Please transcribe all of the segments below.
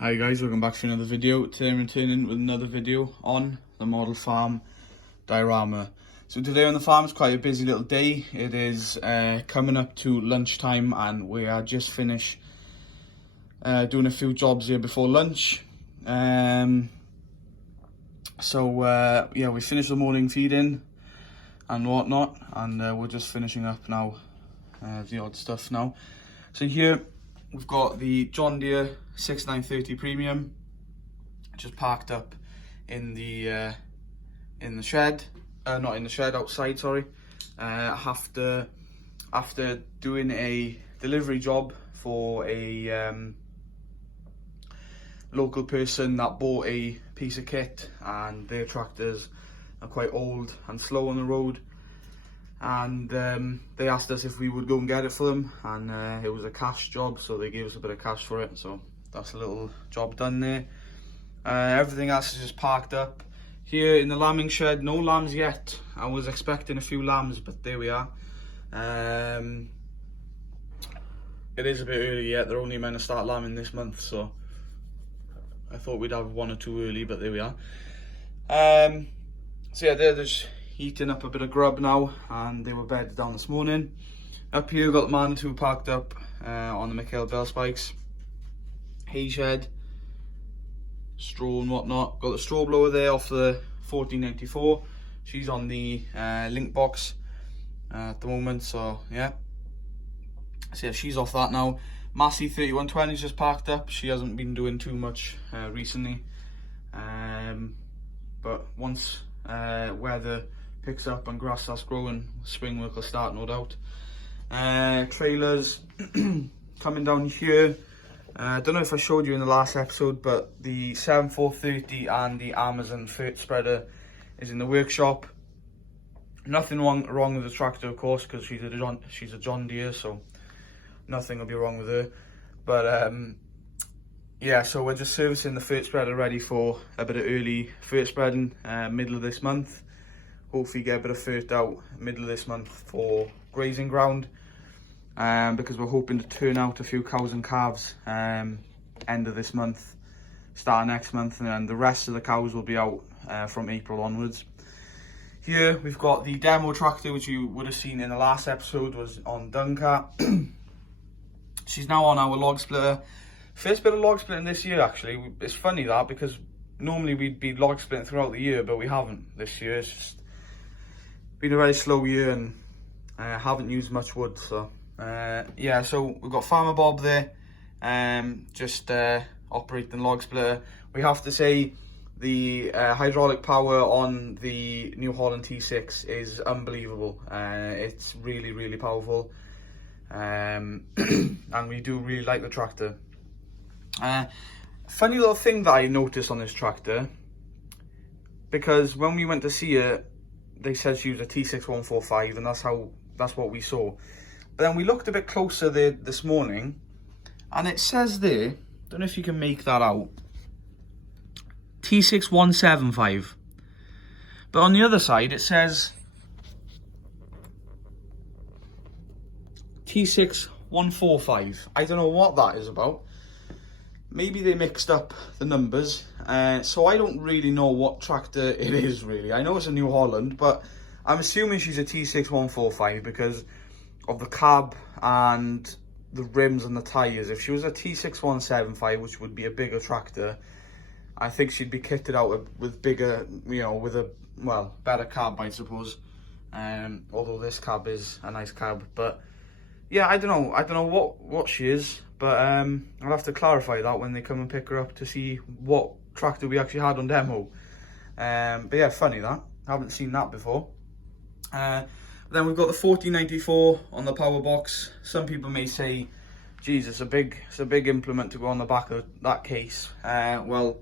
Hi guys, welcome back to another video. Today I'm returning with another video on the model farm diorama. So today on the farm is quite a busy little day. It is coming up to lunchtime and we are just finished doing a few jobs here before lunch. Yeah, we finished the morning feeding and whatnot, and we're just finishing up now the odd stuff now. So here we've got the John Deere 6930 Premium just parked up in the shed, not in the shed, outside, sorry. After doing a delivery job for a local person that bought a piece of kit, and their tractors are quite old and slow on the road, and they asked us if we would go and get it for them, and it was a cash job, so they gave us a bit of cash for it. So that's a little job done there. Everything else is just parked up here in the lambing shed. No lambs yet. I was expecting a few lambs, but there we are. It is a bit early yet. They're only meant to start lambing this month, so I thought we'd have one or two early, but there we are. So yeah, they're just eating up a bit of grub now, and they were bedded down this morning. Up here we've got the Manitou parked up on the Mikhail Bell spikes. Hay shed, straw and whatnot. Got the straw blower there off the 1494. She's on the link box at the moment, so yeah. So yeah, she's off that now. Massey 3120 is just parked up. She hasn't been doing too much recently, but once weather picks up and grass starts growing, spring work will start, no doubt. Trailers coming down here. I don't know if I showed you in the last episode, but the 7430 and the Amazon fert spreader is in the workshop. Nothing wrong with the tractor, of course, because she's a John Deere, so nothing will be wrong with her. But yeah, so we're just servicing the fert spreader, ready for a bit of early fert spreading middle of this month. Hopefully get a bit of fert out middle of this month for grazing ground. Because we're hoping to turn out a few cows and calves end of this month, start next month, and then the rest of the cows will be out from April onwards. Here we've got the demo tractor, which you would have seen in the last episode, was on Duncar. She's now on our log splitter. First bit of log splitting this year, actually. It's funny that, because normally we'd be log splitting throughout the year, but we haven't this year. It's just been a very slow year, and haven't used much wood, so yeah. So we've got Farmer Bob there, just operating log splitter. We have to say the hydraulic power on the New Holland T6 is unbelievable. It's really powerful, and we do really like the tractor. Funny little thing that I noticed on this tractor, because when we went to see her, they said she was a T6145, and that's what we saw. But then we looked a bit closer there this morning, and it says there, don't know if you can make that out, T6175. But on the other side it says T6145. I don't know what that is about. Maybe they mixed up the numbers, so I don't really know what tractor it is really. I know it's a New Holland, but I'm assuming she's a T6145 because of the cab and the rims and the tyres. If she was a T6175, which would be a bigger tractor, I think she'd be kitted out with bigger, you know, with a, well, better cab, I suppose. Although this cab is a nice cab, but yeah, I don't know what she is, but I'll have to clarify that when they come and pick her up to see what tractor we actually had on demo. But yeah, funny that, I haven't seen that before. Then we've got the 1494 on the power box. Some people may say, geez, it's a big implement to go on the back of that case. Well,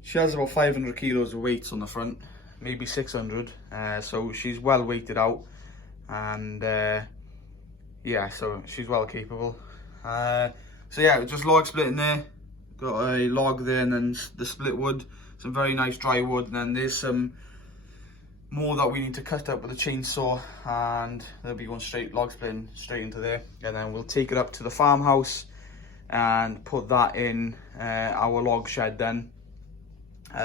she has about 500 kilos of weights on the front, maybe 600, so she's well weighted out, and yeah, so she's well capable. So yeah, just log splitting there, got a log there, and then the split wood, some very nice dry wood, and then there's some more that we need to cut up with a chainsaw, and they'll be going straight log splitting straight into there, and then we'll take it up to the farmhouse and put that in our log shed then.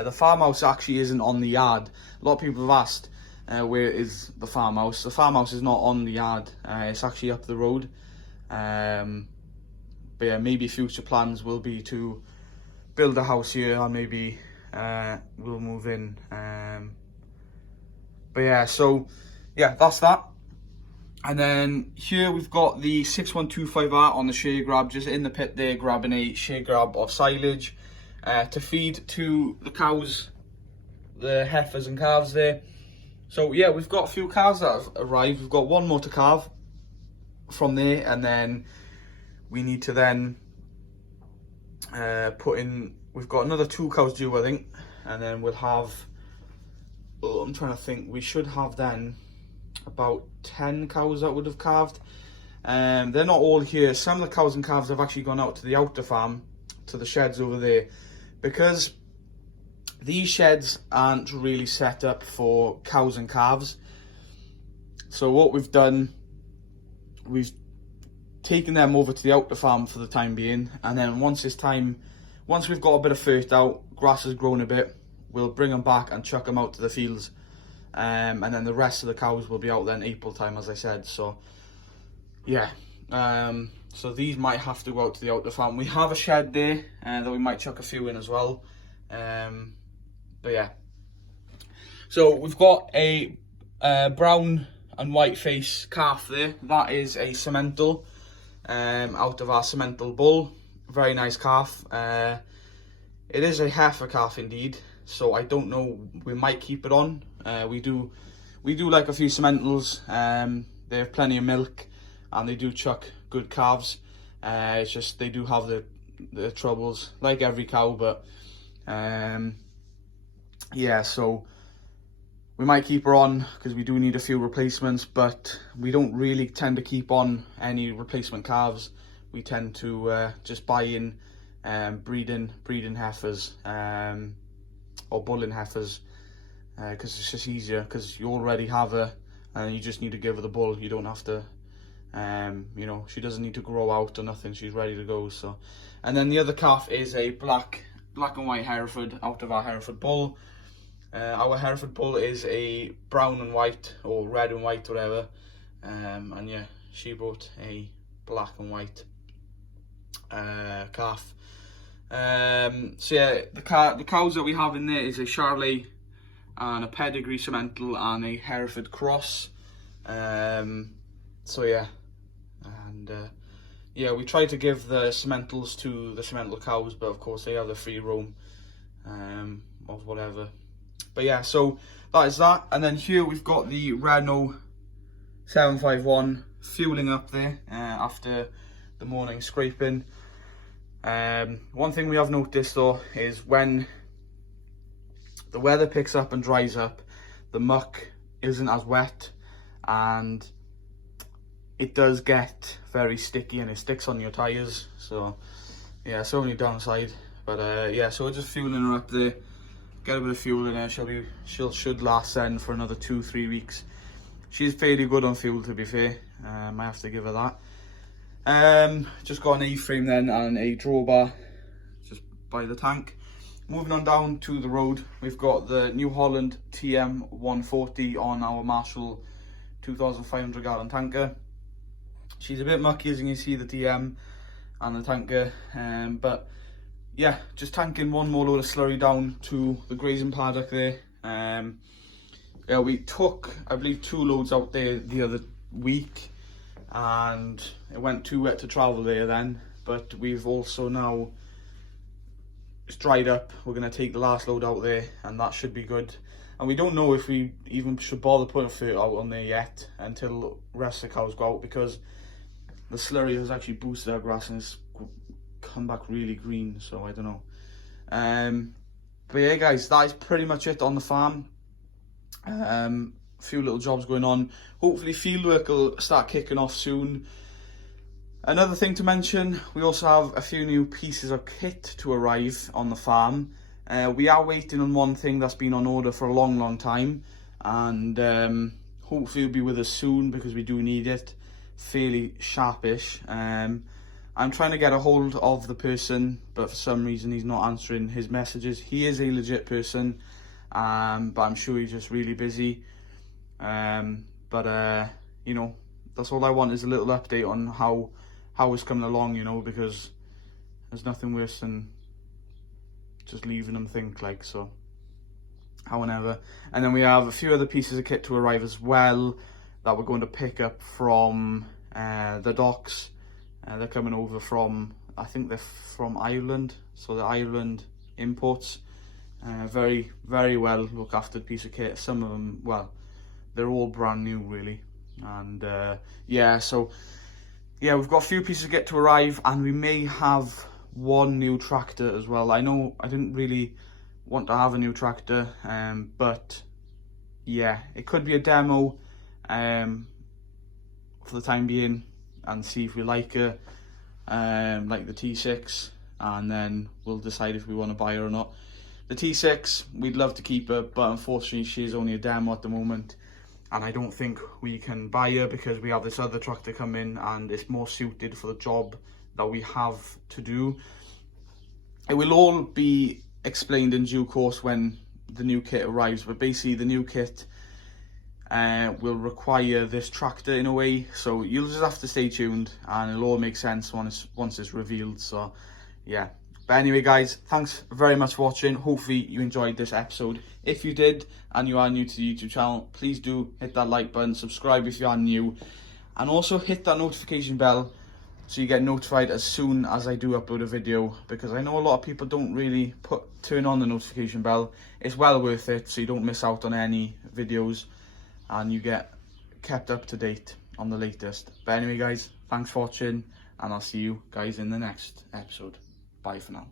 The farmhouse actually isn't on the yard. A lot of people have asked where is the farmhouse. The farmhouse is not on the yard, it's actually up the road. But yeah, maybe future plans will be to build a house here, or maybe we'll move in. But yeah, so yeah, that's that. And then here we've got the 6125R on the Shear grab, just in the pit there, grabbing a Shear grab of silage to feed to the cows, the heifers and calves there. So yeah, we've got a few calves that have arrived. We've got one more to calve from there, and then we need to then put in, we've got another 2 cows due, I think, and then we'll have, oh, I'm trying to think, we should have then about 10 cows that would have calved. They're not all here. Some of the cows and calves have actually gone out to the outer farm, to the sheds over there, because these sheds aren't really set up for cows and calves. So what we've done, we've taken them over to the outer farm for the time being, and then once we've got a bit of dirt out, grass has grown a bit, we'll bring them back and chuck them out to the fields. And then the rest of the cows will be out then April time, as I said. So yeah, so these might have to go out to the outer farm. We have a shed there that we might chuck a few in as well. But yeah, so we've got a brown and white face calf there. That is a cemental out of our cemental bull. Very nice calf. It is a heifer calf indeed, so I don't know, we might keep it on. We do like a few cementals. They have plenty of milk and they do chuck good calves. It's just they do have the troubles like every cow, but yeah, so we might keep her on because we do need a few replacements, but we don't really tend to keep on any replacement calves. We tend to just buy in breeding heifers or bulling heifers, because it's just easier, because you already have her and you just need to give her the bull. You don't have to, you know, she doesn't need to grow out or nothing, she's ready to go. So, and then the other calf is a black and white Hereford out of our Hereford bull. Our Hereford bull is a brown and white, or red and white, whatever, and yeah, she brought a black and white calf. So yeah, the cows that we have in there is a Charolais and a pedigree cemental and a Hereford cross. So yeah, and yeah, we try to give the cementals to the cemental cows, but of course they have the free roam of whatever. But yeah, so that is that. And then here we've got the Renault 751 fueling up there after the morning scraping. One thing we have noticed though is when the weather picks up and dries up, the muck isn't as wet and it does get very sticky and it sticks on your tyres. So yeah, it's only downside. But yeah, so we're just fueling her up there. Get a bit of fuel in her. She should last then for another 2-3 weeks. She's fairly good on fuel, to be fair. I have to give her that. Just got an A-frame then and a drawbar just by the tank. Moving on down to the road, we've got the New Holland TM 140 on our Marshall 2,500 gallon tanker. She's a bit mucky, as you can see, the TM and the tanker, but yeah, just tanking one more load of slurry down to the grazing paddock there. Yeah, we took, I believe, 2 loads out there the other week, and it went too wet to travel there then, but we've also now, it's dried up. We're going to take the last load out there and that should be good. And we don't know if we even should bother putting fert out on there yet until the rest of the cows go out, because the slurry has actually boosted our grass and it's come back really green, so I don't know. But yeah guys, that is pretty much it on the farm. A few little jobs going on. Hopefully fieldwork will start kicking off soon. Another thing to mention, we also have a few new pieces of kit to arrive on the farm. We are waiting on one thing that's been on order for a long time, and hopefully it'll be with us soon because we do need it fairly sharpish. And I'm trying to get a hold of the person, but for some reason he's not answering his messages. He is a legit person, but I'm sure he's just really busy. You know, that's all I want, is a little update on how it's coming along, you know, because there's nothing worse than just leaving them think like so. However, and then we have a few other pieces of kit to arrive as well that we're going to pick up from the docks. They're coming over from, I think they're from Ireland, so the Ireland imports. Very, very well looked after piece of kit. Some of them, well, they're all brand new really. And yeah, so yeah, we've got a few pieces of kit to arrive, and we may have one new tractor as well. I know I didn't really want to have a new tractor, but yeah, it could be a demo for the time being, and see if we like it, like the T6, and then we'll decide if we want to buy her or not. The T6, we'd love to keep her, but unfortunately she's only a demo at the moment, and I don't think we can buy her because we have this other tractor coming and it's more suited for the job that we have to do. It will all be explained in due course when the new kit arrives, but basically the new kit will require this tractor in a way, so you'll just have to stay tuned and it'll all make sense once it's revealed. So yeah, but anyway guys, thanks very much for watching. Hopefully you enjoyed this episode. If you did and you are new to the YouTube channel, please do hit that like button, subscribe if you are new, and also hit that notification bell so you get notified as soon as I do upload a video, because I know a lot of people don't really turn on the notification bell. It's well worth it, so you don't miss out on any videos and you get kept up to date on the latest. But anyway guys, thanks for watching, and I'll see you guys in the next episode. Bye for now.